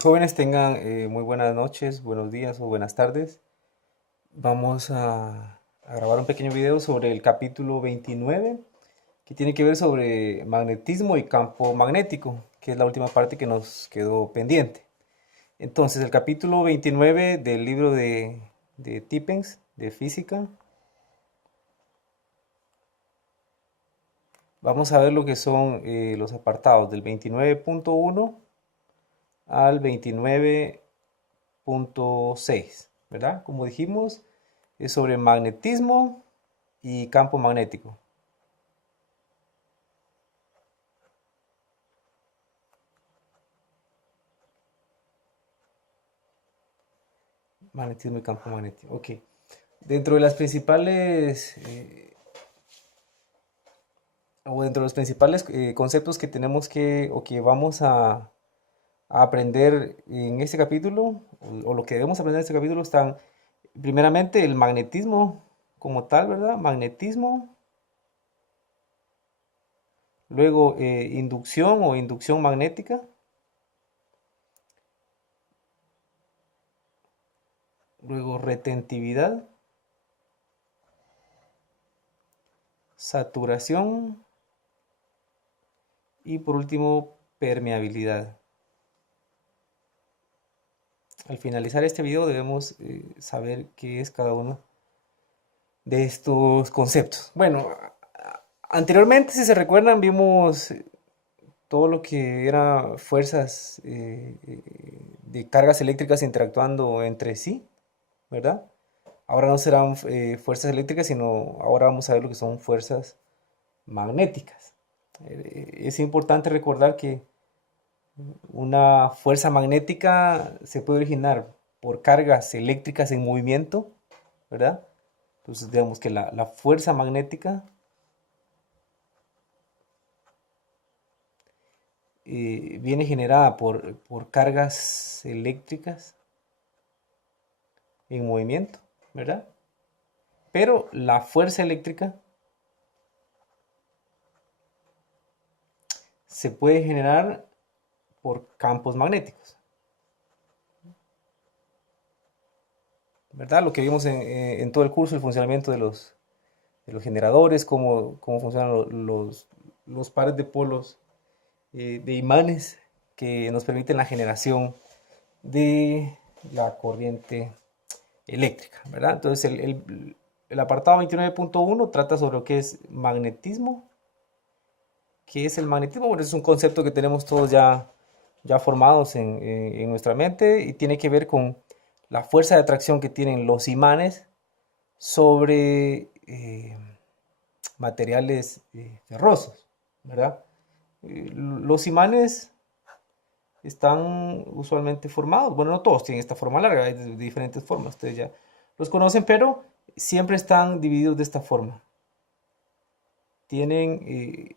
Jóvenes tengan muy buenas noches, buenos días o buenas tardes. Vamos a grabar un pequeño video sobre el capítulo 29 que tiene que ver sobre magnetismo y campo magnético, que es la última parte que nos quedó pendiente. Entonces, el capítulo 29 del libro de Tippens de física, vamos a ver lo que son los apartados del 29.1 al 29.6, ¿verdad? Como dijimos, es sobre magnetismo y campo magnético. Magnetismo y campo magnético. Ok. Dentro de las principales, o dentro de los principales conceptos que tenemos que, o que vamos a aprender en este capítulo, o lo que debemos aprender en este capítulo, están primeramente el magnetismo como tal, ¿verdad? Magnetismo. Luego inducción o inducción magnética. Luego retentividad, saturación y por último permeabilidad. Al finalizar este video debemos saber qué es cada uno de estos conceptos. Bueno, anteriormente, si se recuerdan, vimos todo lo que era fuerzas de cargas eléctricas interactuando entre sí, ¿verdad? Ahora no serán fuerzas eléctricas, sino ahora vamos a ver lo que son fuerzas magnéticas. Es importante recordar que una fuerza magnética se puede originar por cargas eléctricas en movimiento, ¿verdad? Entonces, digamos que la fuerza magnética viene generada por cargas eléctricas en movimiento, ¿verdad? Pero la fuerza eléctrica se puede generar por campos magnéticos, ¿verdad? Lo que vimos en todo el curso, el funcionamiento de los generadores, cómo funcionan los pares de polos de imanes que nos permiten la generación de la corriente eléctrica, ¿verdad? Entonces el apartado 29.1 trata sobre lo que es magnetismo. ¿Qué es el magnetismo? Bueno, es un concepto que tenemos todos ya formados en nuestra mente y tiene que ver con la fuerza de atracción que tienen los imanes sobre materiales ferrosos, ¿verdad? Los imanes están usualmente formados, bueno, no todos tienen esta forma larga, hay de diferentes formas, ustedes ya los conocen, pero siempre están divididos de esta forma. Tienen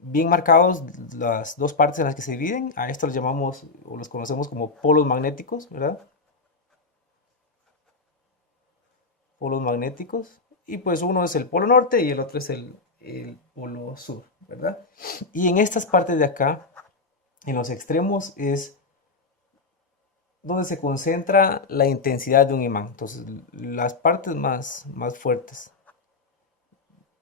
bien marcados las dos partes en las que se dividen, a estos los llamamos o los conocemos como polos magnéticos, ¿verdad? Polos magnéticos, y pues uno es el polo norte y el otro es el polo sur, ¿verdad? Y en estas partes de acá, en los extremos, es donde se concentra la intensidad de un imán. Entonces, las partes más fuertes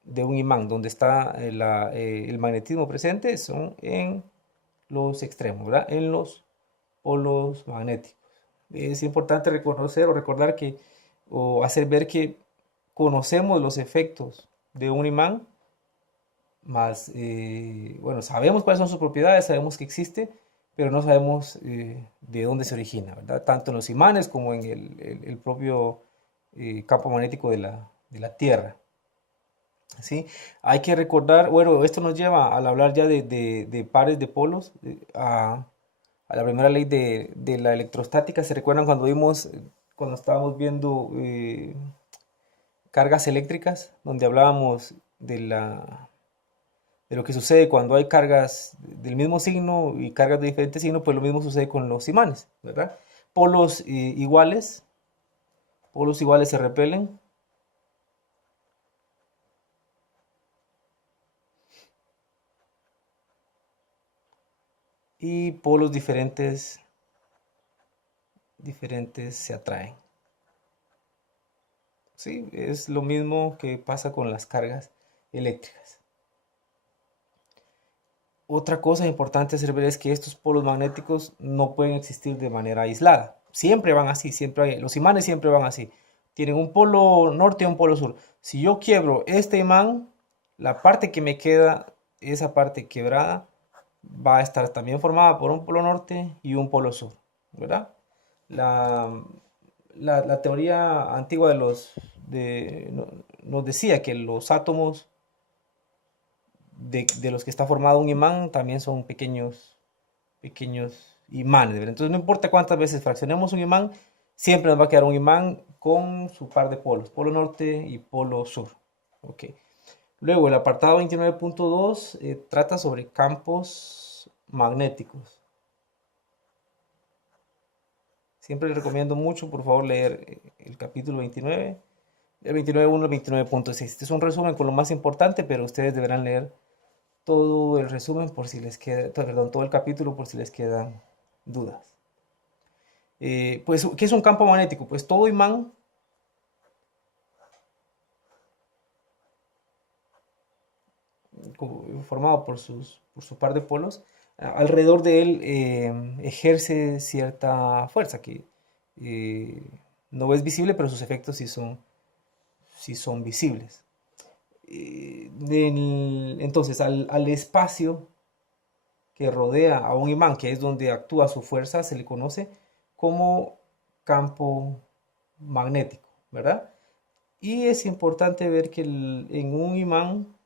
de un imán, donde está el magnetismo presente, son en los extremos, ¿verdad? En los polos magnéticos. Es importante reconocer o recordar que, o hacer ver que conocemos los efectos de un imán, más, bueno, sabemos cuáles son sus propiedades, sabemos que existe, pero no sabemos de dónde se origina, ¿verdad? Tanto en los imanes como en el propio campo magnético de la Tierra, ¿sí? Hay que recordar, bueno, esto nos lleva al hablar ya de pares de polos, a la primera ley de la electrostática. ¿Se recuerdan cuando vimos, cuando estábamos viendo cargas eléctricas, donde hablábamos de lo que sucede cuando hay cargas del mismo signo y cargas de diferente signo? Pues lo mismo sucede con los imanes, ¿verdad? Polos iguales, polos iguales se repelen. y polos diferentes se atraen. ¿Sí? Es lo mismo que pasa con las cargas eléctricas. Otra cosa importante a hacer ver es que estos polos magnéticos no pueden existir de manera aislada. Siempre van así, los imanes siempre van así. Tienen un polo norte y un polo sur. Si yo quiebro este imán, la parte que me queda, esa parte quebrada, va a estar también formada por un polo norte y un polo sur, ¿verdad? La, la teoría antigua nos decía que los átomos de los que está formado un imán también son pequeños imanes, ¿verdad? Entonces no importa cuántas veces fraccionemos un imán, siempre nos va a quedar un imán con su par de polos, polo norte y polo sur. Ok. Luego el apartado 29.2 trata sobre campos magnéticos. Siempre les recomiendo mucho, por favor, leer el capítulo 29, el 29.1 al 29.6. Este es un resumen con lo más importante, pero ustedes deberán leer todo el resumen por si les queda, perdón, todo el capítulo por si les quedan dudas. Pues, ¿qué es un campo magnético? Pues todo imán formado por su par de polos, alrededor de él ejerce cierta fuerza que eh, no es visible, pero sus efectos sí son visibles. Entonces, al espacio que rodea a un imán, que es donde actúa su fuerza, se le conoce como campo magnético, ¿verdad? Y es importante ver que en un imán,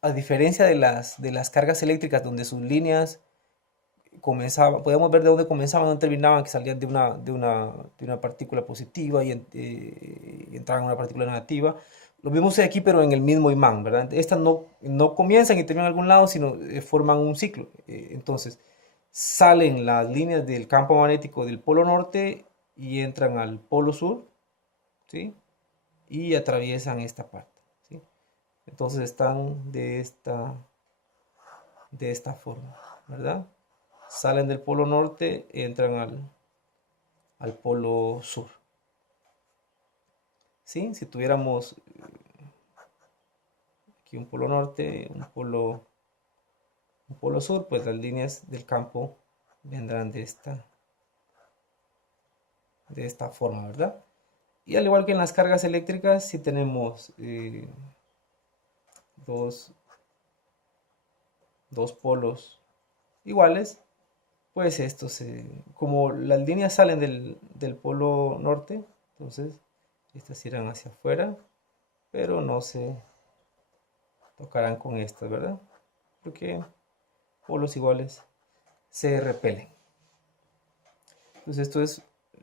a diferencia de las cargas eléctricas, donde sus líneas comenzaban, podemos ver de dónde comenzaban, dónde terminaban, que salían de una partícula positiva y entraban en una partícula negativa. Lo vemos aquí, pero en el mismo imán, ¿verdad? Estas no comienzan y terminan en algún lado, sino forman un ciclo. Entonces, salen las líneas del campo magnético del polo norte y entran al polo sur, ¿sí? Y atraviesan esta parte, ¿sí? Entonces están de esta forma, ¿verdad? Salen del polo norte, entran al polo sur. ¿Sí? Si tuviéramos aquí un polo norte, un polo sur, pues las líneas del campo vendrán de esta forma, ¿verdad? Y al igual que en las cargas eléctricas, si tenemos dos, dos polos iguales, pues estos, como las líneas salen del polo norte, entonces estas irán hacia afuera, pero no se tocarán con estas, ¿verdad? Porque polos iguales se repelen. Entonces esto es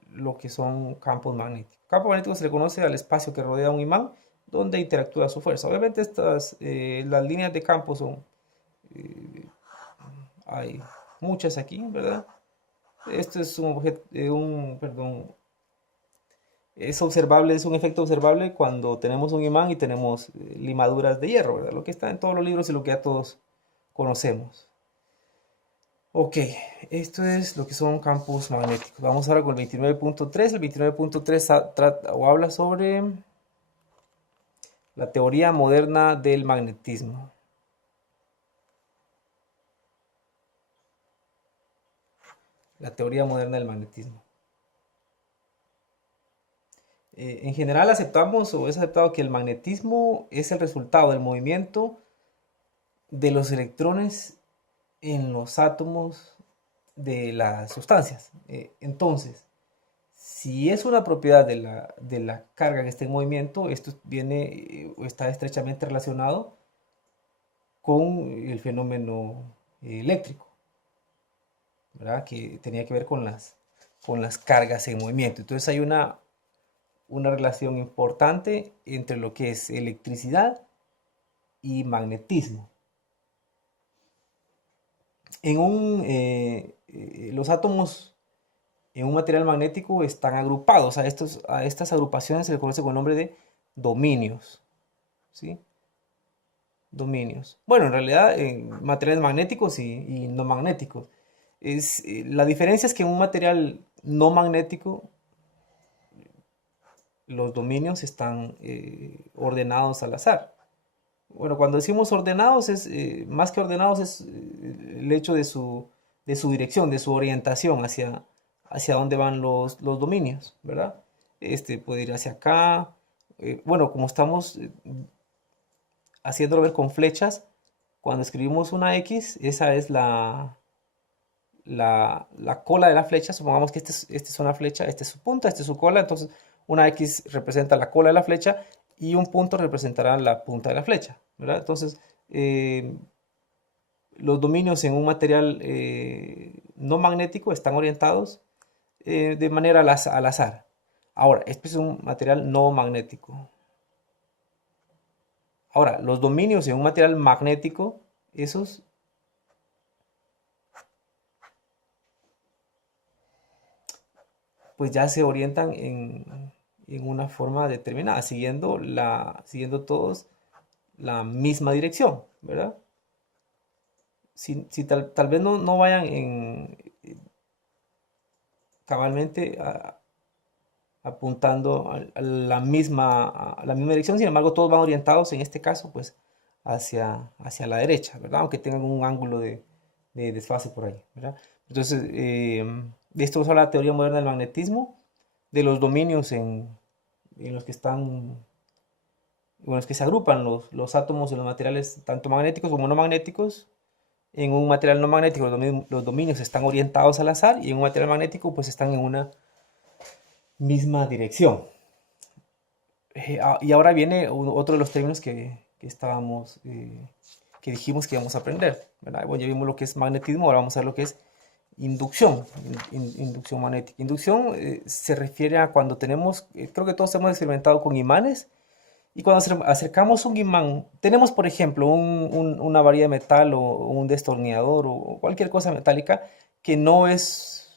lo que son campos magnéticos. Campo magnético se le conoce al espacio que rodea un imán donde interactúa su fuerza. Obviamente las líneas de campo eh, hay muchas aquí, ¿verdad? Esto es perdón, es observable, es un efecto observable cuando tenemos un imán y tenemos limaduras de hierro, ¿verdad? Lo que está en todos los libros y lo que ya todos conocemos. Ok, esto es lo que son campos magnéticos. Vamos ahora con el 29.3. El 29.3 trata o habla sobre la teoría moderna del magnetismo. La teoría moderna del magnetismo. En general aceptamos o es aceptado que el magnetismo es el resultado del movimiento de los electrones en los átomos de las sustancias. Entonces, si es una propiedad de la carga que está en movimiento, esto viene o está estrechamente relacionado con el fenómeno eléctrico, ¿verdad? Que tenía que ver con las cargas en movimiento. Entonces hay una relación importante entre lo que es electricidad y magnetismo. Los átomos en un material magnético están agrupados. A estas agrupaciones se les conoce con el nombre de dominios, ¿sí? dominios. Bueno, en realidad en materiales magnéticos y no magnéticos. La diferencia es que en un material no magnético los dominios están ordenados al azar. Bueno, cuando decimos ordenados, más que ordenados, es el hecho de su dirección, de su orientación hacia dónde van los dominios, ¿verdad? Este puede ir hacia acá. Bueno, como estamos haciéndolo ver con flechas, cuando escribimos una X, esa es la cola de la flecha. Supongamos que esta es una flecha, esta es su punta, esta es su cola. Entonces, una X representa la cola de la flecha y un punto representará la punta de la flecha, ¿verdad? Entonces, los dominios en un material no magnético están orientados de manera al azar. Ahora, este es un material no magnético. Ahora, los dominios en un material magnético, esos pues ya se orientan en una forma determinada, siguiendo todos la misma dirección, ¿verdad? Si tal vez no vayan cabalmente apuntando a la misma dirección, sin embargo todos van orientados en este caso pues hacia la derecha, ¿verdad? Aunque tengan un ángulo de desfase por ahí, ¿verdad? Entonces, de esto nos habla la teoría moderna del magnetismo, de los dominios en los que están, en los que se agrupan los átomos de los materiales tanto magnéticos como no magnéticos. En un material no magnético los dominios están orientados al azar, y en un material magnético pues están en una misma dirección. Y ahora viene otro de los términos que dijimos que íbamos a aprender, ¿verdad? Bueno, ya vimos lo que es magnetismo, ahora vamos a ver lo que es inducción, inducción magnética. Inducción se refiere a cuando tenemos, creo que todos hemos experimentado con imanes, y cuando acercamos un imán, tenemos por ejemplo una varilla de metal o un destornillador o cualquier cosa metálica que no es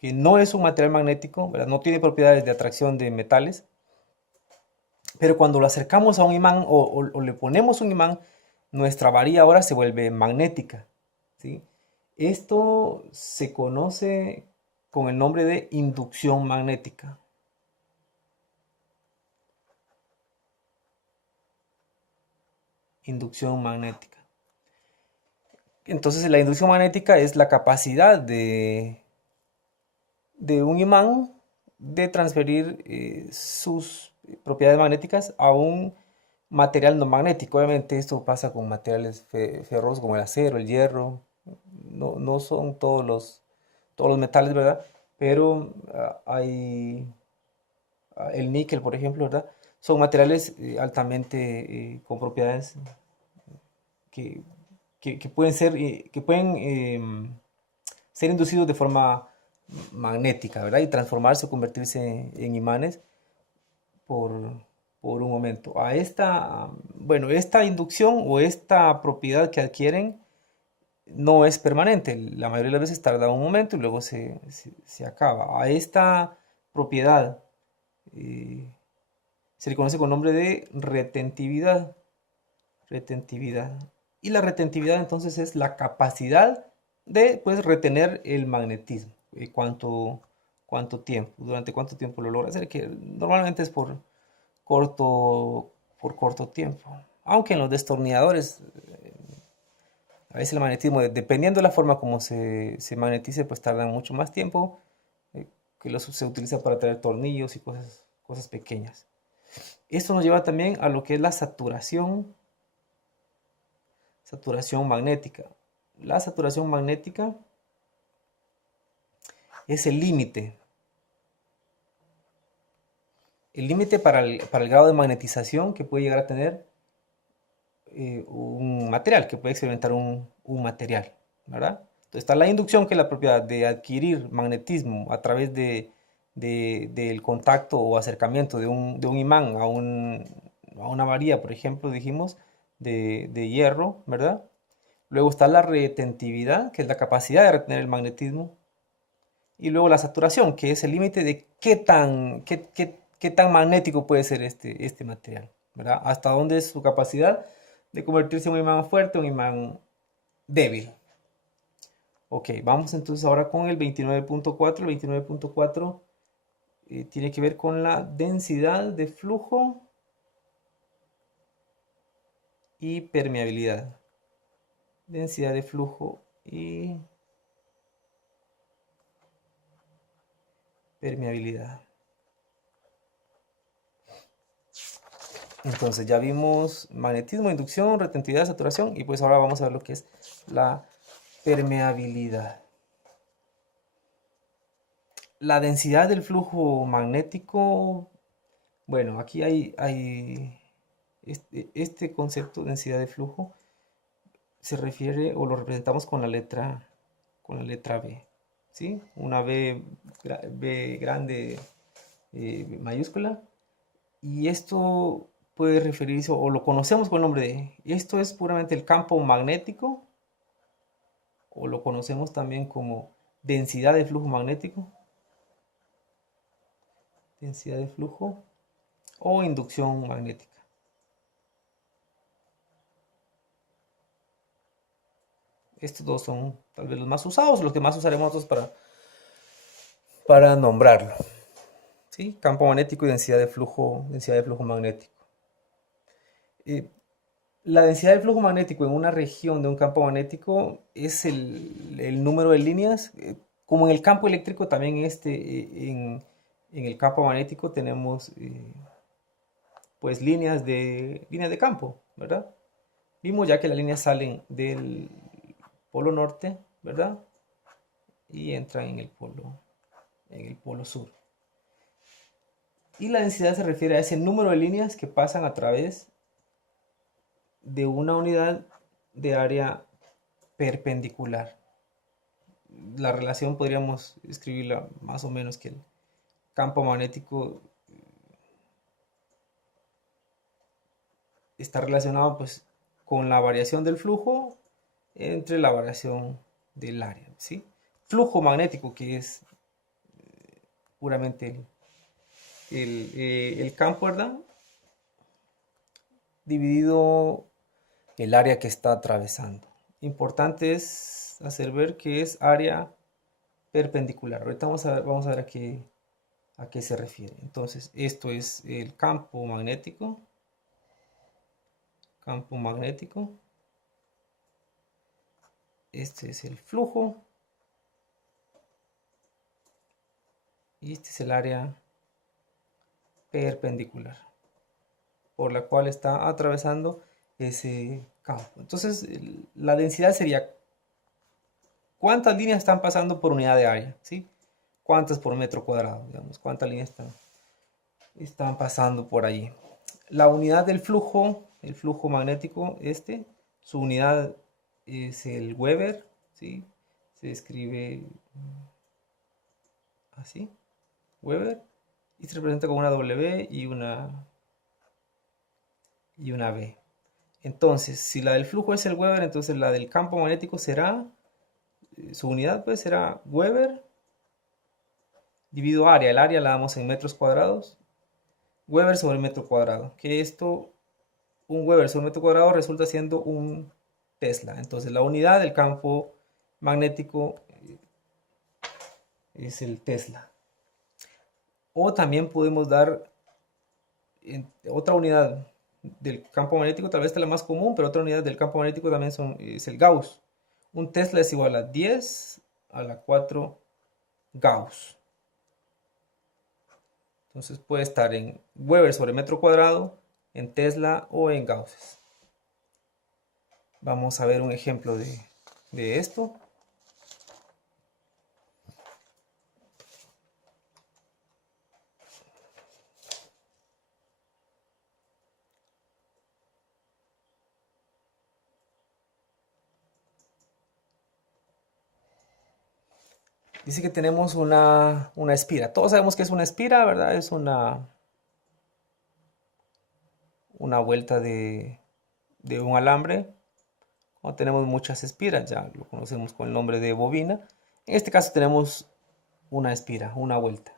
un material magnético, ¿verdad? No tiene propiedades de atracción de metales, pero cuando lo acercamos a un imán o le ponemos un imán, nuestra varilla ahora se vuelve magnética, ¿sí? Esto se conoce con el nombre de inducción magnética. Inducción magnética. Entonces la inducción magnética es la capacidad de un imán de transferir sus propiedades magnéticas a un material no magnético. Obviamente esto pasa con materiales ferrosos como el acero, el hierro. No son todos los metales, ¿verdad? Pero hay el níquel, por ejemplo, ¿verdad? Son materiales altamente con propiedades que, que pueden ser inducidos de forma magnética, ¿verdad? Y transformarse o convertirse en imanes por, por un momento. Bueno, esta inducción o esta propiedad que adquieren no es permanente. La mayoría de las veces tarda un momento y luego se acaba. A esta propiedad eh, se le conoce con el nombre de retentividad. Retentividad. Y la retentividad entonces es la capacidad de pues, retener el magnetismo. ¿Cuánto tiempo? ¿Durante cuánto tiempo lo logra hacer? Que normalmente es por corto tiempo. Aunque en los destornilladores, a veces el magnetismo, dependiendo de la forma como se magnetice, pues tarda mucho más tiempo, que se utiliza para traer tornillos y cosas pequeñas. Esto nos lleva también a lo que es la saturación magnética. La saturación magnética es el límite para el grado de magnetización que puede llegar a tener un material, que puede experimentar un material, ¿verdad? Entonces está la inducción, que es la propiedad de adquirir magnetismo a través del contacto o acercamiento de un imán a una varilla, por ejemplo, dijimos, de hierro, ¿verdad? Luego está la retentividad, que es la capacidad de retener el magnetismo. Y luego la saturación, que es el límite de qué tan magnético puede ser este material, ¿verdad? Hasta dónde es su capacidad de convertirse en un imán fuerte o un imán débil. Ok, vamos entonces ahora con el 29.4. El 29.4 tiene que ver con la densidad de flujo y permeabilidad. Densidad de flujo y permeabilidad. Entonces ya vimos magnetismo, inducción, retentividad, saturación y pues ahora vamos a ver lo que es la permeabilidad. La densidad del flujo magnético, bueno, aquí hay este concepto de densidad de flujo se refiere o lo representamos con la letra B, ¿sí? Una B grande mayúscula y esto puede referirse o lo conocemos con el nombre de, esto es puramente el campo magnético o lo conocemos también como densidad de flujo magnético, densidad de flujo o inducción magnética. Estos dos son tal vez los más usados, los que más usaremos nosotros para nombrarlo. ¿Sí? Campo magnético y densidad de flujo magnético. La densidad del flujo magnético en una región de un campo magnético es el número de líneas. Como en el campo eléctrico, también en el campo magnético tenemos pues líneas de campo, ¿verdad? Vimos ya que las líneas salen del polo norte, ¿verdad? Y entran en el polo sur. Y la densidad se refiere a ese número de líneas que pasan a través de una unidad de área perpendicular. La relación podríamos escribirla más o menos que el campo magnético está relacionado pues con la variación del flujo entre la variación del área, ¿sí? Flujo magnético, que es puramente el campo, ¿verdad? Dividido el área que está atravesando. Importante es hacer ver que es área perpendicular. Ahorita vamos a ver a qué se refiere. Entonces, esto es el campo magnético. Campo magnético. Este es el flujo. Y este es el área perpendicular por la cual está atravesando ese campo. Entonces, la densidad sería cuántas líneas están pasando por unidad de área, ¿sí? Cuántas por metro cuadrado, digamos, cuántas líneas están pasando por allí. La unidad del flujo, el flujo magnético, su unidad es el Weber, ¿sí? Se escribe así, Weber, y se representa con una W y una B. Entonces, si la del flujo es el Weber, entonces la del campo magnético será, su unidad pues será Weber dividido área. El área la damos en metros cuadrados. Weber sobre metro cuadrado. Que esto, un Weber sobre metro cuadrado resulta siendo un Tesla. Entonces la unidad del campo magnético es el Tesla. O también podemos dar otra unidad del campo magnético, tal vez esta es la más común, pero otra unidad del campo magnético también es el Gauss. Un Tesla es igual a 10 a la 4 Gauss. Entonces puede estar en Weber sobre metro cuadrado, en Tesla o en Gauss. Vamos a ver un ejemplo de esto. Dice que tenemos una espira. Todos sabemos que es una espira, ¿verdad? Es una vuelta de un alambre. O tenemos muchas espiras, ya lo conocemos con el nombre de bobina. En este caso tenemos una espira, una vuelta,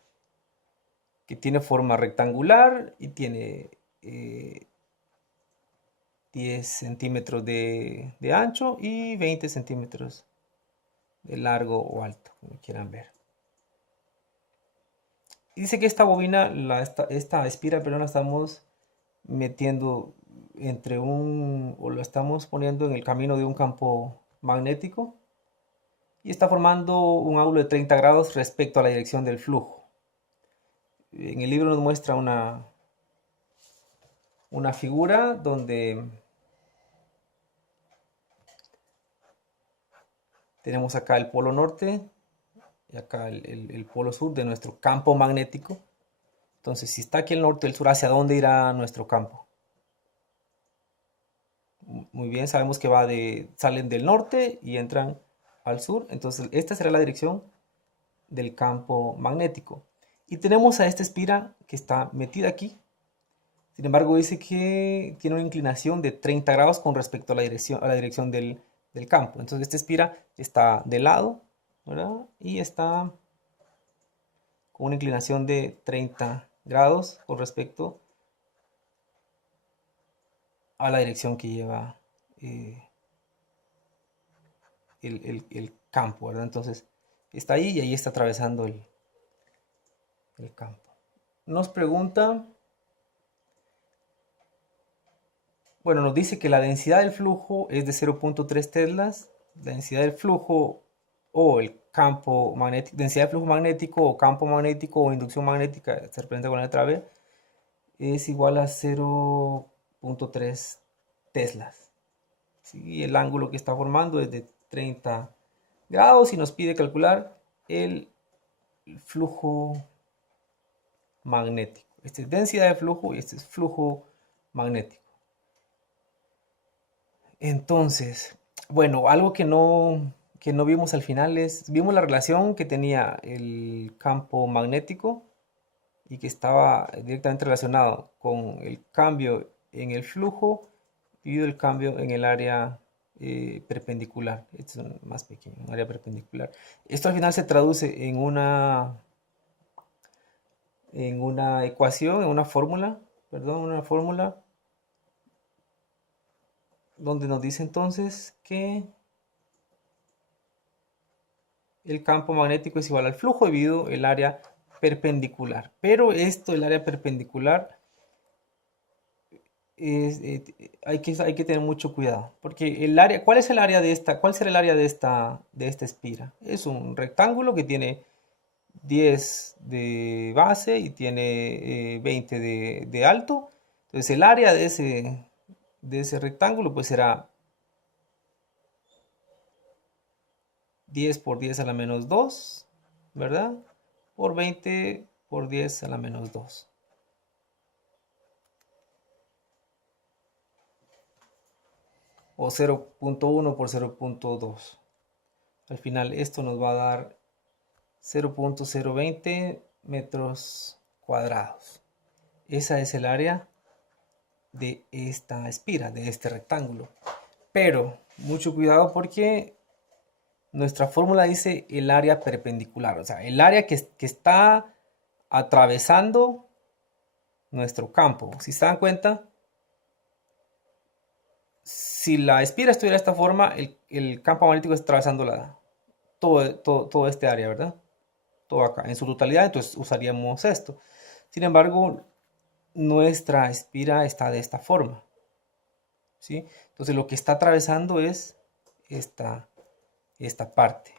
que tiene forma rectangular y tiene 10 centímetros de ancho y 20 centímetros de largo o alto, como quieran ver. Y dice que esta bobina, esta espira, perdón, la estamos metiendo o lo estamos poniendo en el camino de un campo magnético y está formando un ángulo de 30 grados respecto a la dirección del flujo. En el libro nos muestra una figura donde tenemos acá el polo norte y acá el polo sur de nuestro campo magnético. Entonces, si está aquí el norte y el sur, ¿hacia dónde irá nuestro campo? Muy bien, sabemos que salen del norte y entran al sur. Entonces, esta será la dirección del campo magnético. Y tenemos a esta espira que está metida aquí. Sin embargo, dice que tiene una inclinación de 30 grados con respecto a la dirección del campo. Entonces, esta espira está de lado, ¿verdad? Y está con una inclinación de 30 grados con respecto a la dirección que lleva el campo, ¿verdad? Entonces, está ahí y ahí está atravesando el campo. Nos pregunta, bueno, nos dice que la densidad del flujo es de 0.3 teslas, la densidad del flujo o el campo magnético, densidad de flujo magnético o campo magnético o inducción magnética, se representa con la letra B, es igual a 0.3 teslas. ¿Sí? El ángulo que está formando es de 30 grados y nos pide calcular el flujo magnético. Esta es densidad de flujo y este es flujo magnético. Entonces, bueno, algo que no vimos al final vimos la relación que tenía el campo magnético y que estaba directamente relacionado con el cambio en el flujo y el cambio en el área perpendicular. Este es más pequeño, un área perpendicular. Esto al final se traduce en una ecuación, en una fórmula, perdón, una fórmula donde nos dice entonces que el campo magnético es igual al flujo dividido el área perpendicular. Pero el área perpendicular, hay que tener mucho cuidado. Porque ¿cuál es el área cuál será el área de esta espira? Es un rectángulo que tiene 10 de base y tiene 20 de alto. Entonces el área de ese rectángulo pues será 10 por 10 a la menos 2, ¿verdad? Por 20 por 10 a la menos 2. O 0.1 por 0.2. Al final esto nos va a dar 0.020 metros cuadrados. Esa es el área de esta espira, de este rectángulo. Pero mucho cuidado porque nuestra fórmula dice el área perpendicular, o sea, el área que está atravesando nuestro campo. Si se dan cuenta, si la espira estuviera de esta forma, el campo magnético está atravesando todo este área, ¿verdad? Todo acá, en su totalidad, entonces usaríamos esto. Sin embargo, nuestra espira está de esta forma, ¿sí? Entonces lo que está atravesando es esta parte,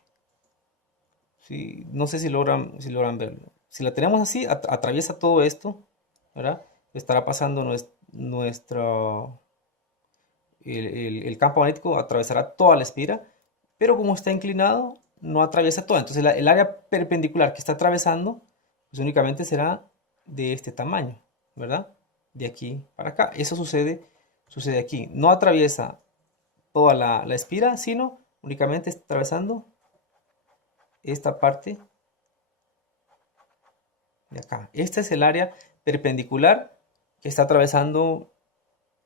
¿sí? No sé si logran verlo. Si la tenemos así, atraviesa todo esto, ¿verdad? Estará pasando el campo magnético, atravesará toda la espira, pero como está inclinado, no atraviesa toda. Entonces el área perpendicular que está atravesando, pues únicamente será de este tamaño, ¿verdad? De aquí para acá. Eso sucede aquí. No atraviesa toda la espira, sino únicamente está atravesando esta parte de acá. Este es el área perpendicular que está atravesando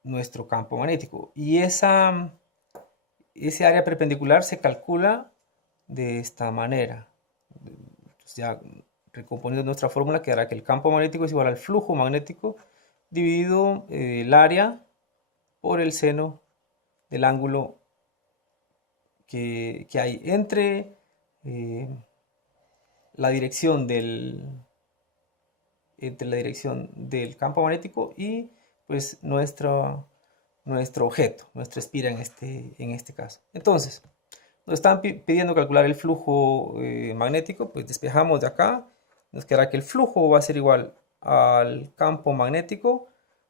nuestro campo magnético. Y ese área perpendicular se calcula de esta manera. Entonces ya recomponiendo nuestra fórmula quedará que el campo magnético es igual al flujo magnético dividido el área por el seno del ángulo que hay entre la dirección entre la dirección del campo magnético y pues nuestro objeto, nuestra espira en este caso. Entonces, nos están pidiendo calcular el flujo magnético, pues despejamos de acá, nos quedará que el flujo va a ser igual al campo magnético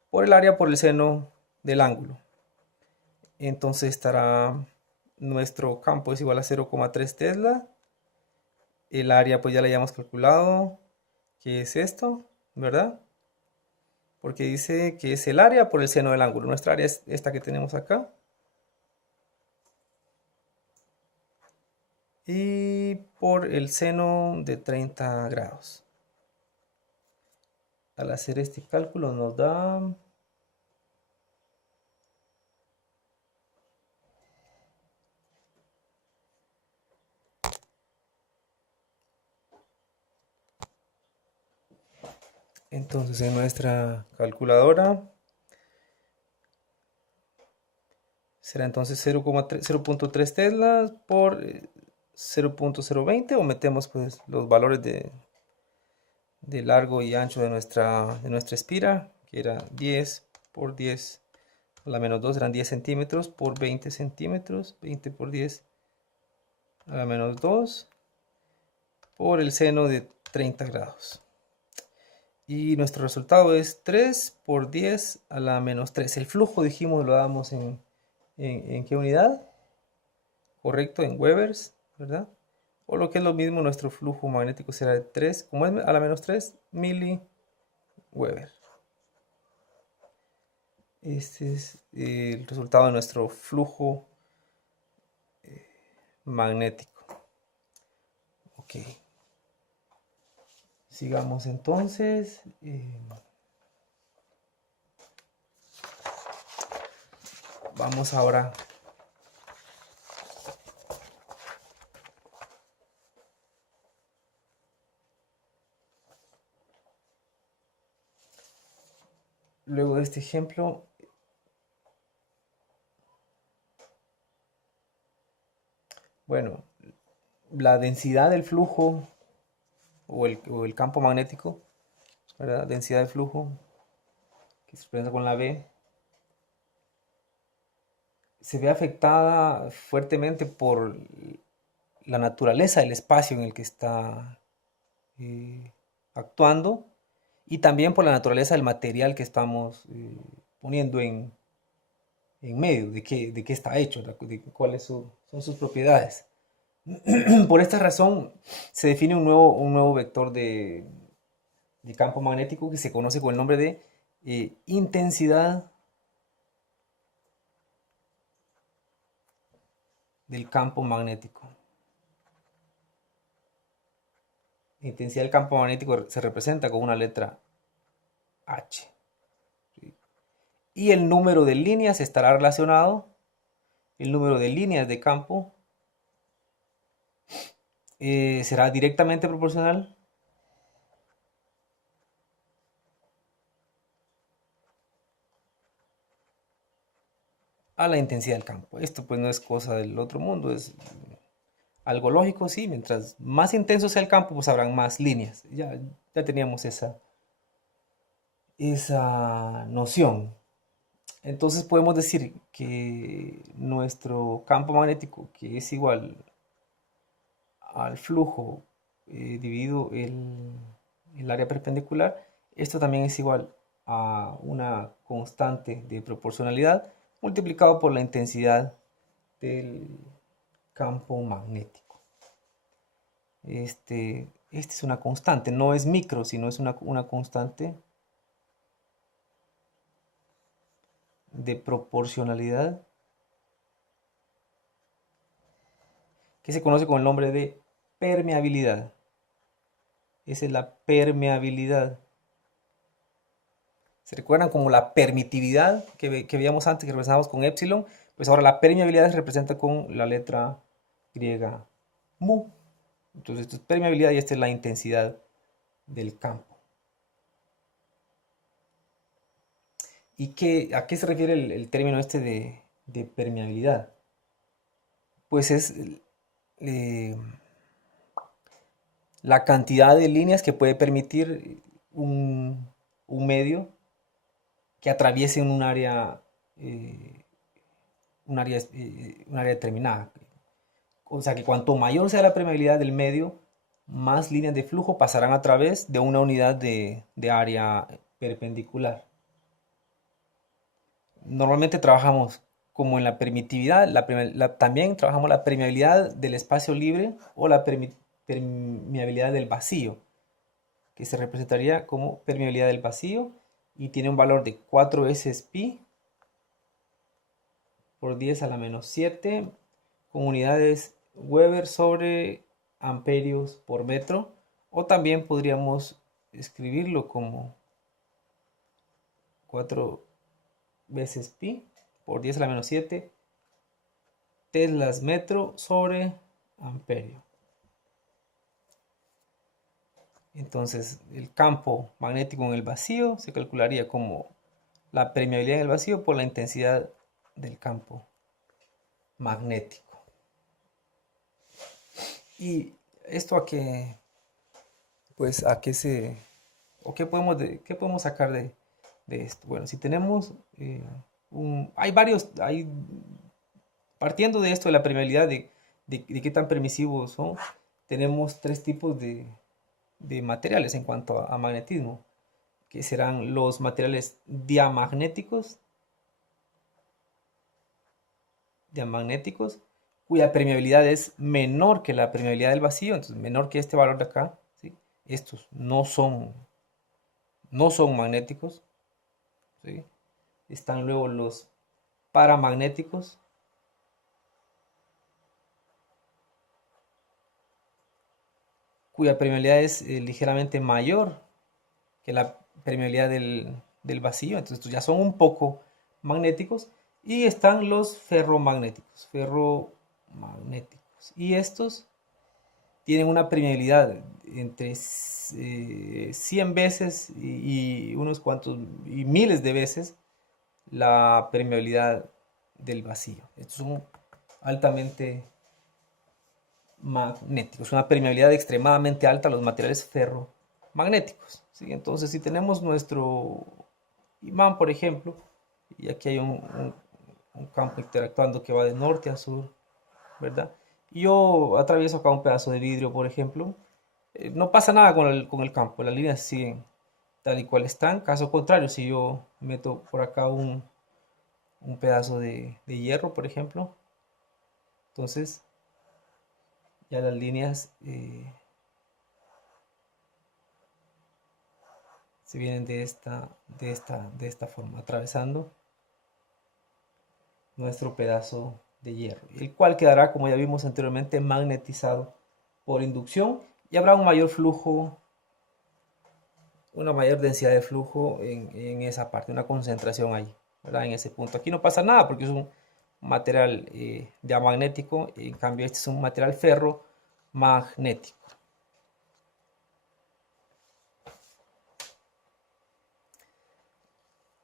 por el área por el seno del ángulo. Entonces estará, nuestro campo es igual a 0,3 Tesla, el área pues ya la hayamos calculado, que es esto, ¿verdad? Porque dice que es el área por el seno del ángulo. Nuestra área es esta que tenemos acá. Y por el seno de 30 grados. Al hacer este cálculo nos da... Entonces en nuestra calculadora será entonces 0.3 teslas por 0.020 o metemos pues los valores de largo y ancho de nuestra espira, que era 10 por 10 a la menos 2 eran 10 centímetros por 20 centímetros, 20 por 10 a la menos 2 por el seno de 30 grados. Y nuestro resultado es 3 por 10 a la menos 3. El flujo, dijimos, lo damos en ¿qué unidad? Correcto, en Webers, ¿verdad? O lo que es lo mismo, nuestro flujo magnético será de 3, como es a la menos 3, miliweber. Este es el resultado de nuestro flujo magnético. Ok. Sigamos entonces. Vamos ahora luego de este ejemplo, bueno, la densidad del flujo o el campo magnético, ¿verdad? Densidad de flujo, que se representa con la B, se ve afectada fuertemente por la naturaleza del espacio en el que está actuando y también por la naturaleza del material que estamos poniendo en medio, de qué está hecho, de cuáles son sus propiedades. Por esta razón se define un nuevo vector de campo magnético que se conoce con el nombre de intensidad del campo magnético. La intensidad del campo magnético se representa con una letra H. Y el número de líneas estará relacionado, el número de líneas de campo será directamente proporcional a la intensidad del campo. Esto pues no es cosa del otro mundo, es algo lógico, sí. Mientras más intenso sea el campo, pues habrán más líneas. Ya teníamos esa noción. Entonces podemos decir que nuestro campo magnético, que es igual al flujo dividido el área perpendicular, esto también es igual a una constante de proporcionalidad multiplicado por la intensidad del campo magnético. Este es una constante, no es micro, sino es una constante de proporcionalidad que se conoce con el nombre de permeabilidad. Esa es la permeabilidad. ¿Se recuerdan como la permitividad que veíamos antes, que representábamos con epsilon? Pues ahora la permeabilidad se representa con la letra griega mu. Entonces esto es permeabilidad y esta es la intensidad del campo. ¿A qué se refiere el término este de permeabilidad? Pues es eh, la cantidad de líneas que puede permitir un medio que atraviese eh, un área determinada. O sea que cuanto mayor sea la permeabilidad del medio, más líneas de flujo pasarán a través de una unidad de área perpendicular. Normalmente trabajamos como en la permitividad, también trabajamos la permeabilidad del espacio libre o la permeabilidad del vacío, que se representaría como permeabilidad del vacío y tiene un valor de 4 veces pi por 10 a la menos 7 con unidades Weber sobre amperios por metro, o también podríamos escribirlo como 4 veces pi por 10 a la menos 7 teslas metro sobre amperio. Entonces el campo magnético en el vacío se calcularía como la permeabilidad en el vacío por la intensidad del campo magnético. ¿Y esto a qué, pues a qué se, o qué podemos sacar de esto? Bueno, si tenemos, hay varios, partiendo de esto de la permeabilidad, de qué tan permisivos son, tenemos tres tipos de materiales en cuanto a magnetismo, que serán los materiales diamagnéticos, cuya permeabilidad es menor que la permeabilidad del vacío, entonces menor que este valor de acá, ¿sí? Estos no son magnéticos, ¿sí? Están luego los paramagnéticos, cuya permeabilidad es ligeramente mayor que la permeabilidad del vacío, entonces estos ya son un poco magnéticos, y están los ferromagnéticos, y estos tienen una permeabilidad entre 100 veces y unos cuantos y miles de veces la permeabilidad del vacío. Estos son altamente magnéticos, una permeabilidad extremadamente alta a los materiales ferromagnéticos, ¿sí? Entonces, si tenemos nuestro imán, por ejemplo, y aquí hay un campo interactuando que va de norte a sur, ¿verdad? Y yo atravieso acá un pedazo de vidrio, por ejemplo, no pasa nada con el campo, las líneas siguen tal y cual están. Caso contrario, si yo meto por acá un pedazo de hierro, por ejemplo, entonces ya las líneas se vienen de esta forma, atravesando nuestro pedazo de hierro, el cual quedará, como ya vimos anteriormente, magnetizado por inducción, y habrá un mayor flujo, una mayor densidad de flujo en esa parte, una concentración ahí, ¿verdad? En ese punto. Aquí no pasa nada porque es un material diamagnético, en cambio este es un material ferromagnético.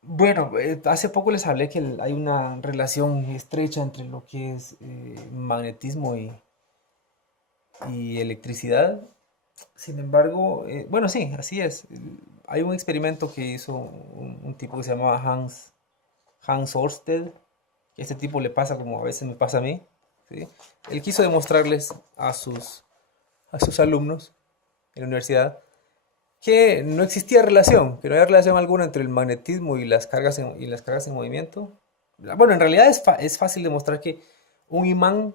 Bueno, hace poco les hablé que hay una relación estrecha entre lo que es magnetismo y electricidad. Sin embargo, bueno, sí, así es. Hay un experimento que hizo un tipo que se llamaba Hans Ørsted, que a este tipo le pasa como a veces me pasa a mí, ¿sí? Él quiso demostrarles a sus alumnos en la universidad que no existía relación, que no había relación alguna entre el magnetismo y las cargas en movimiento. Bueno, en realidad es fácil demostrar que un imán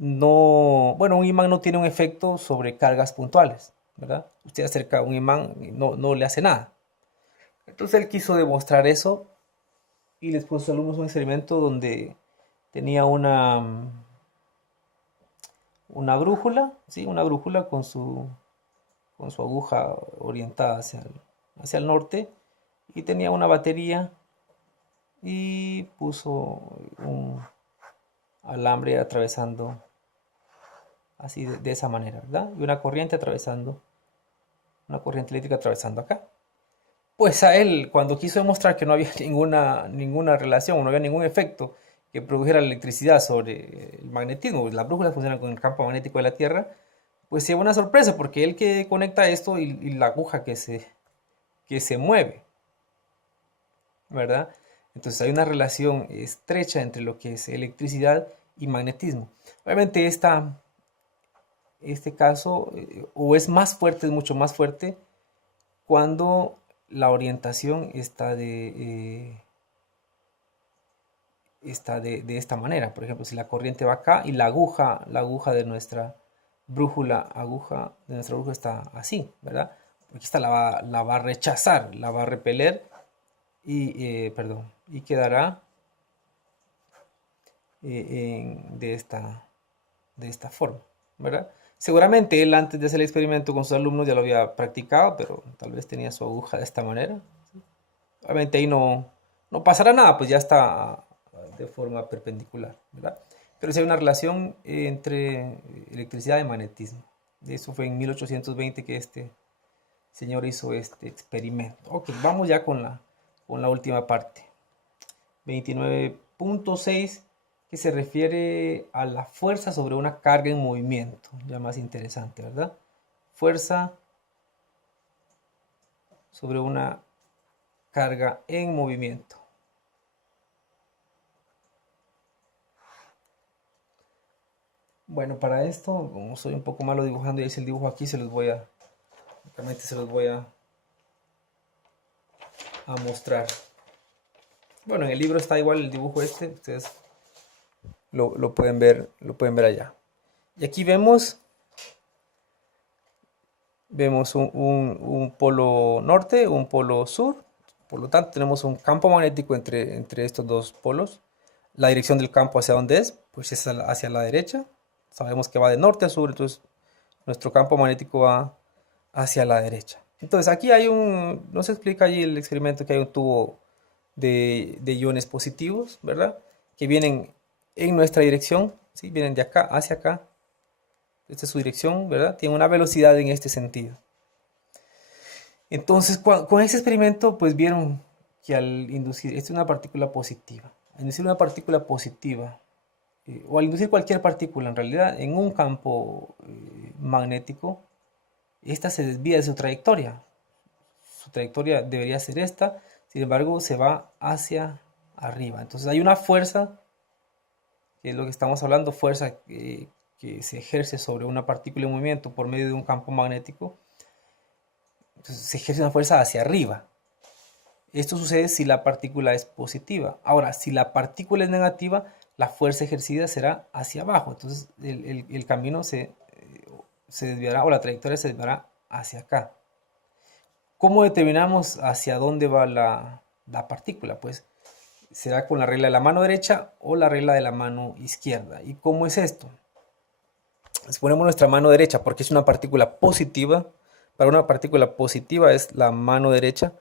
un imán no tiene un efecto sobre cargas puntuales, ¿verdad? Usted acerca un imán y no le hace nada. Entonces él quiso demostrar eso y les puso a los alumnos un experimento donde tenía una brújula, ¿sí? Una brújula con su aguja orientada hacia el norte, y tenía una batería y puso un alambre atravesando así de esa manera, ¿verdad? Y una corriente eléctrica atravesando acá. Pues a él, cuando quiso demostrar que no había ninguna relación, no había ningún efecto que produjera la electricidad sobre el magnetismo, pues las brújulas funcionan con el campo magnético de la Tierra, pues se lleva una sorpresa, porque él que conecta esto y la aguja que se mueve, ¿verdad? Entonces hay una relación estrecha entre lo que es electricidad y magnetismo. Obviamente este caso, o es más fuerte, es mucho más fuerte, cuando la orientación está de esta manera. Por ejemplo, si la corriente va acá y la aguja de nuestra brújula está así, ¿verdad? Aquí está la va a rechazar, la va a repeler y quedará de esta forma, ¿verdad? Seguramente él antes de hacer el experimento con sus alumnos ya lo había practicado, pero tal vez tenía su aguja de esta manera. Obviamente ahí no pasará nada, pues ya está de forma perpendicular, ¿verdad? Pero sí hay una relación entre electricidad y magnetismo. Eso fue en 1820 que este señor hizo este experimento. Ok, vamos ya con la última parte. 29.6, que se refiere a la fuerza sobre una carga en movimiento. Ya más interesante, ¿verdad? Fuerza sobre una carga en movimiento. Bueno, para esto, como soy un poco malo dibujando y hice el dibujo aquí, realmente se los voy a mostrar. Bueno, en el libro está igual el dibujo ustedes lo pueden ver allá. Y aquí vemos un polo norte, un polo sur. Por lo tanto, tenemos un campo magnético entre estos dos polos. La dirección del campo hacia dónde es, pues es hacia la derecha. Sabemos que va de norte a sur, entonces nuestro campo magnético va hacia la derecha. Entonces aquí nos explica allí el experimento que hay un tubo de iones positivos, ¿verdad? Que vienen en nuestra dirección, ¿sí? Vienen de acá hacia acá. Esta es su dirección, ¿verdad? Tiene una velocidad en este sentido. Entonces, con ese experimento, pues vieron que al inducir, esta es una partícula positiva, al inducir una partícula positiva, o al inducir cualquier partícula en realidad en un campo magnético, esta se desvía de su trayectoria. Su trayectoria debería ser esta, sin embargo, se va hacia arriba. Entonces hay una fuerza, que es lo que estamos hablando, fuerza que se ejerce sobre una partícula en movimiento por medio de un campo magnético. Entonces se ejerce una fuerza hacia arriba. Esto sucede si la partícula es positiva. Ahora, si la partícula es negativa, la fuerza ejercida será hacia abajo. Entonces el camino se desviará, o la trayectoria se desviará hacia acá. ¿Cómo determinamos hacia dónde va la partícula? Pues será con la regla de la mano derecha o la regla de la mano izquierda. ¿Y cómo es esto? Pues ponemos nuestra mano derecha porque es una partícula positiva. Para una partícula positiva es la mano derecha.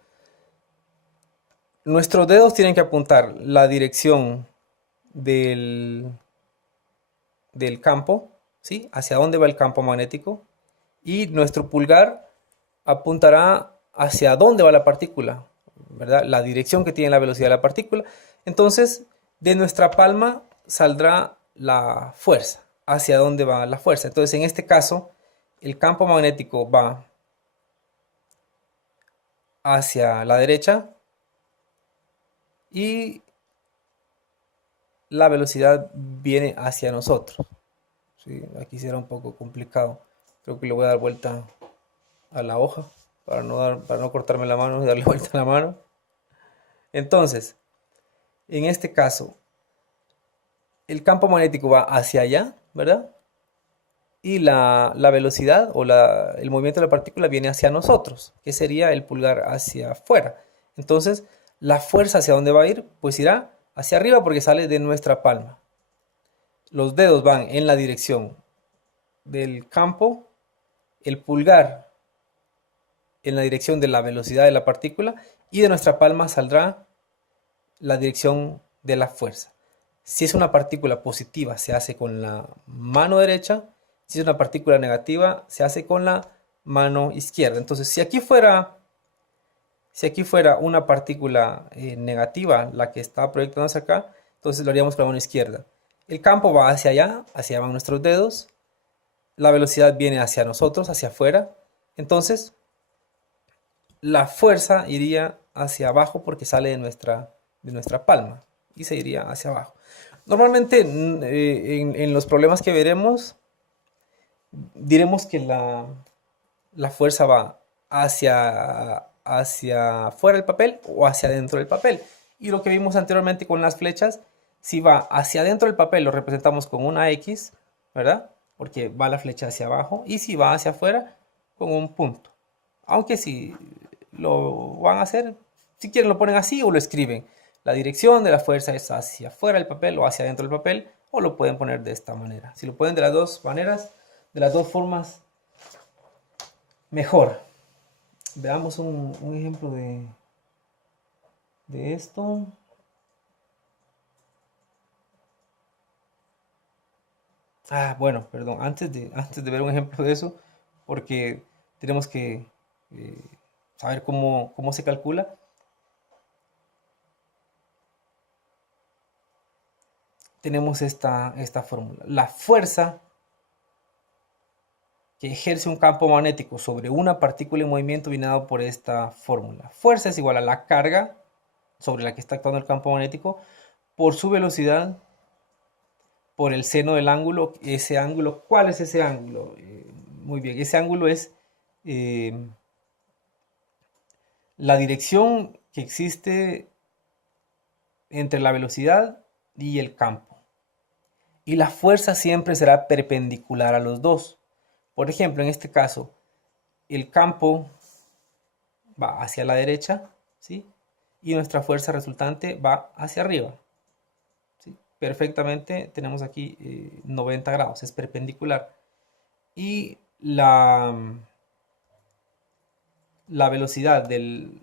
Nuestros dedos tienen que apuntar la dirección del campo, ¿sí? Hacia dónde va el campo magnético. Y nuestro pulgar apuntará hacia dónde va la partícula, ¿verdad? La dirección que tiene la velocidad de la partícula. Entonces, de nuestra palma saldrá la fuerza. ¿Hacia dónde va la fuerza? Entonces, en este caso, el campo magnético va hacia la derecha y la velocidad viene hacia nosotros. ¿Sí? Aquí será un poco complicado. Creo que le voy a dar vuelta a la hoja para no cortarme la mano y darle vuelta a la mano. Entonces, en este caso, el campo magnético va hacia allá, ¿verdad? Y la velocidad o el movimiento de la partícula viene hacia nosotros, que sería el pulgar hacia afuera. Entonces, la fuerza hacia dónde va a ir, pues irá hacia arriba porque sale de nuestra palma. Los dedos van en la dirección del campo, el pulgar en la dirección de la velocidad de la partícula y de nuestra palma saldrá la dirección de la fuerza. Si es una partícula positiva, se hace con la mano derecha. Si es una partícula negativa, se hace con la mano izquierda. Entonces, si aquí fuera Si aquí fuera una partícula negativa, la que está proyectándose acá, entonces lo haríamos con la mano izquierda. El campo va hacia allá van nuestros dedos, la velocidad viene hacia nosotros, hacia afuera, entonces la fuerza iría hacia abajo porque sale de nuestra palma y se iría hacia abajo. Normalmente en los problemas que veremos, diremos que la fuerza va hacia fuera del papel o hacia adentro del papel. Y lo que vimos anteriormente con las flechas, si va hacia adentro del papel lo representamos con una X, ¿verdad? Porque va la flecha hacia abajo. Y si va hacia afuera, con un punto. Aunque si lo van a hacer, si quieren lo ponen así o lo escriben. La dirección de la fuerza es hacia afuera del papel o hacia adentro del papel, o lo pueden poner de esta manera. Si lo pueden de las dos maneras, de las dos formas, mejor. Veamos un ejemplo de esto. Bueno, perdón, antes de ver un ejemplo de eso, porque tenemos que eh, saber cómo se calcula. Tenemos esta fórmula. La fuerza que ejerce un campo magnético sobre una partícula en movimiento viene dado por esta fórmula. Fuerza es igual a la carga sobre la que está actuando el campo magnético por su velocidad por el seno del ángulo. Ese ángulo, ¿cuál es ese ángulo? Muy bien, ese ángulo es la dirección que existe entre la velocidad y el campo. Y la fuerza siempre será perpendicular a los dos. Por ejemplo, en este caso, el campo va hacia la derecha, ¿sí? Y nuestra fuerza resultante va hacia arriba. ¿Sí? Perfectamente tenemos aquí 90 grados, es perpendicular. Y la velocidad de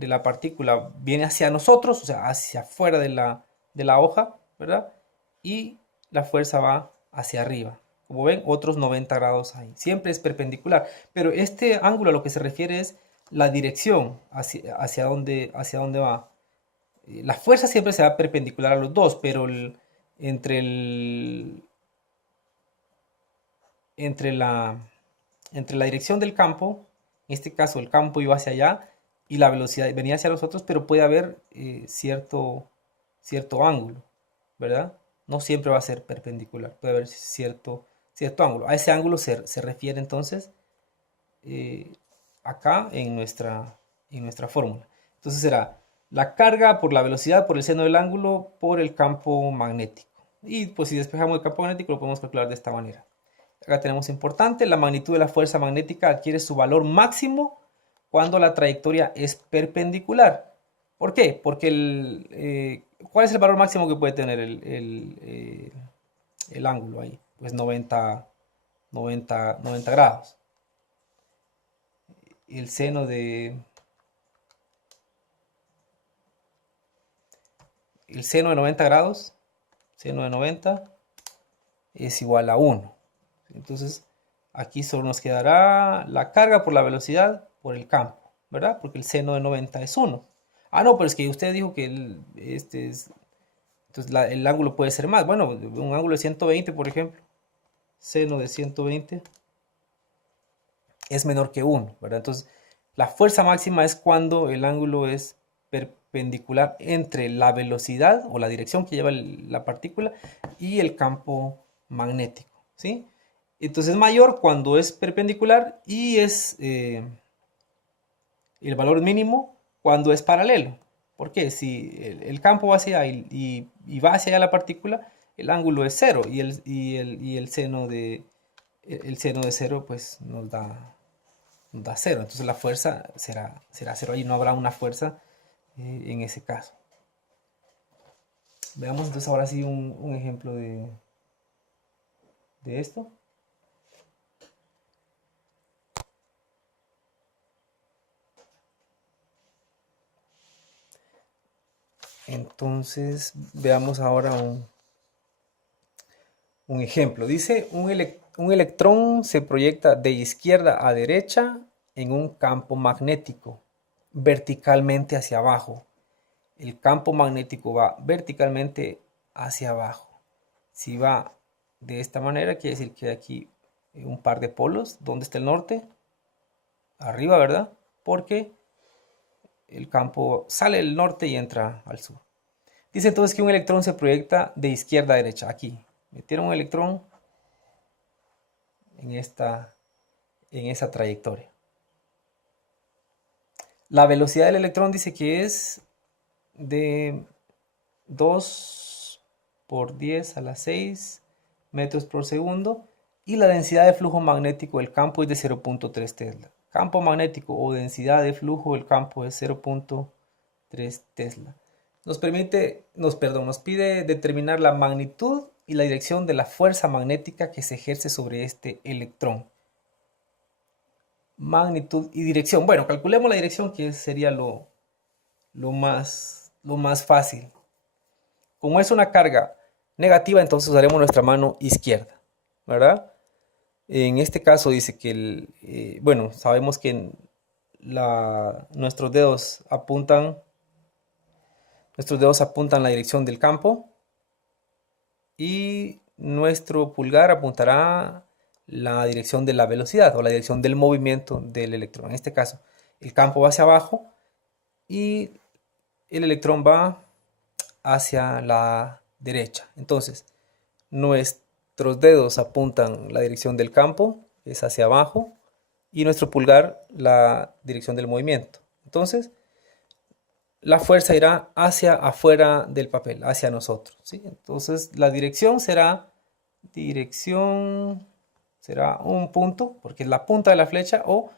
la partícula viene hacia nosotros, o sea, hacia afuera de la hoja, ¿verdad? Y la fuerza va hacia arriba. Como ven, otros 90 grados ahí. Siempre es perpendicular. Pero este ángulo a lo que se refiere es la dirección hacia dónde va. La fuerza siempre será perpendicular a los dos, pero entre, entre, la, entre la dirección del campo, en este caso el campo iba hacia allá y la velocidad venía hacia nosotros, pero puede haber cierto ángulo, ¿verdad? No siempre va a ser perpendicular, puede haber cierto ángulo. A ese ángulo se refiere entonces acá en nuestra fórmula. Entonces será la carga por la velocidad, por el seno del ángulo, por el campo magnético. Y pues si despejamos el campo magnético lo podemos calcular de esta manera. Acá tenemos importante, la magnitud de la fuerza magnética adquiere su valor máximo cuando la trayectoria es perpendicular. ¿Por qué? Porque ¿cuál es el valor máximo que puede tener el ángulo ahí? Pues 90 grados. El seno de 90 grados, seno de 90 es igual a 1. Entonces, aquí solo nos quedará la carga por la velocidad por el campo, ¿verdad? Porque el seno de 90 es 1. No, pero es que usted dijo que entonces el ángulo puede ser más. Bueno, un ángulo de 120, por ejemplo, seno de 120 es menor que 1, ¿verdad? Entonces, la fuerza máxima es cuando el ángulo es perpendicular entre la velocidad o la dirección que lleva la partícula y el campo magnético, ¿sí? Entonces es mayor cuando es perpendicular y es el valor mínimo cuando es paralelo. Porque si el campo va hacia allá y va hacia allá la partícula, el ángulo es 0 y el seno de 0 pues nos da 0. Entonces la fuerza será 0. Ahí no habrá una fuerza en ese caso. Veamos entonces ahora sí un ejemplo de esto. Entonces veamos ahora un ejemplo. Dice, un electrón se proyecta de izquierda a derecha en un campo magnético. verticalmente hacia abajo. El campo magnético va verticalmente hacia abajo. Si va de esta manera, quiere decir que hay aquí un par de polos. ¿Dónde está el norte? Arriba, ¿verdad? Porque el campo sale del norte y entra al sur. Dice entonces que un electrón se proyecta de izquierda a derecha. Aquí metieron un electrón en esa trayectoria. La velocidad del electrón dice que es de 2 por 10 a la 6 metros por segundo y la densidad de flujo magnético del campo es de 0.3 Tesla. Campo magnético o densidad de flujo del campo es 0.3 Tesla. Nos pide determinar la magnitud y la dirección de la fuerza magnética que se ejerce sobre este electrón. Magnitud y dirección. Bueno, calculemos la dirección, que sería lo más fácil. Como es una carga negativa, entonces usaremos nuestra mano izquierda, ¿verdad? En este caso dice que bueno, sabemos que nuestros dedos apuntan la dirección del campo y nuestro pulgar apuntará la dirección de la velocidad o la dirección del movimiento del electrón. En este caso, el campo va hacia abajo y el electrón va hacia la derecha. Entonces, nuestros dedos apuntan la dirección del campo, es hacia abajo, y nuestro pulgar la dirección del movimiento. Entonces, la fuerza irá hacia afuera del papel, hacia nosotros, ¿sí? Entonces, la dirección será un punto, porque es la punta de la flecha, o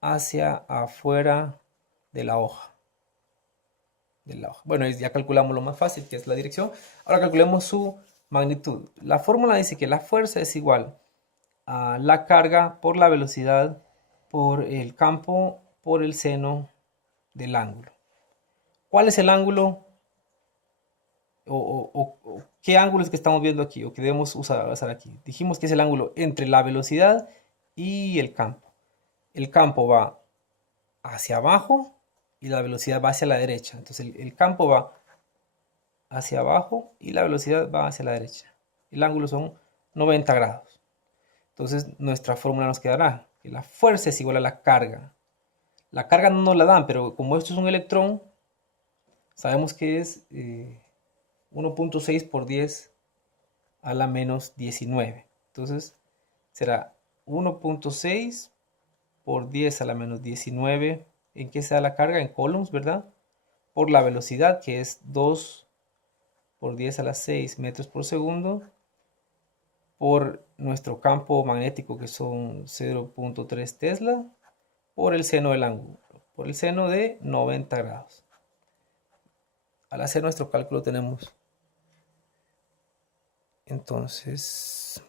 hacia afuera de la hoja. Bueno, ya calculamos lo más fácil, que es la dirección. Ahora calculemos su magnitud. La fórmula dice que la fuerza es igual a la carga por la velocidad por el campo por el seno del ángulo. ¿Cuál es el ángulo? O qué ángulo es que estamos viendo aquí o que debemos usar aquí. Dijimos que es el ángulo entre la velocidad y el campo. El campo va hacia abajo y la velocidad va hacia la derecha. Entonces el campo va hacia abajo y la velocidad va hacia la derecha. El ángulo son 90 grados. Entonces nuestra fórmula nos quedará que la fuerza es igual a la carga. La carga no nos la dan, pero como esto es un electrón, sabemos que es 1.6 por 10 a la menos 19. Entonces será 1.6 por 10 a la menos 19. ¿En qué se da la carga? En coulombs, ¿verdad? Por la velocidad, que es 2 por 10 a la 6 metros por segundo. Por nuestro campo magnético, que son 0.3 Tesla. Por el seno del ángulo, por el seno de 90 grados. Al hacer nuestro cálculo tenemos entonces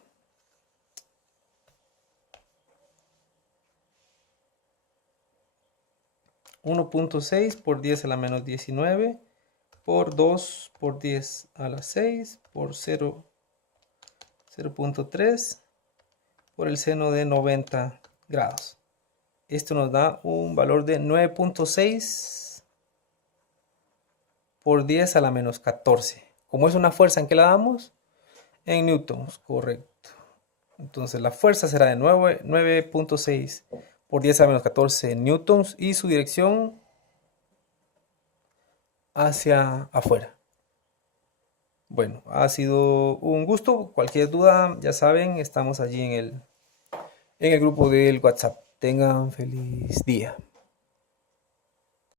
1.6 por 10 a la menos 19 por 2 por 10 a la 6 por 0.3 por el seno de 90 grados. Esto nos da un valor de 9.6 por 10 a la menos 14. Como es una fuerza, ¿en qué la damos? En newtons, correcto. Entonces la fuerza será de 9.6 por 10 a la menos 14 newtons y su dirección hacia afuera. Bueno, ha sido un gusto. Cualquier duda, ya saben, estamos allí en el grupo del WhatsApp. Tengan feliz día.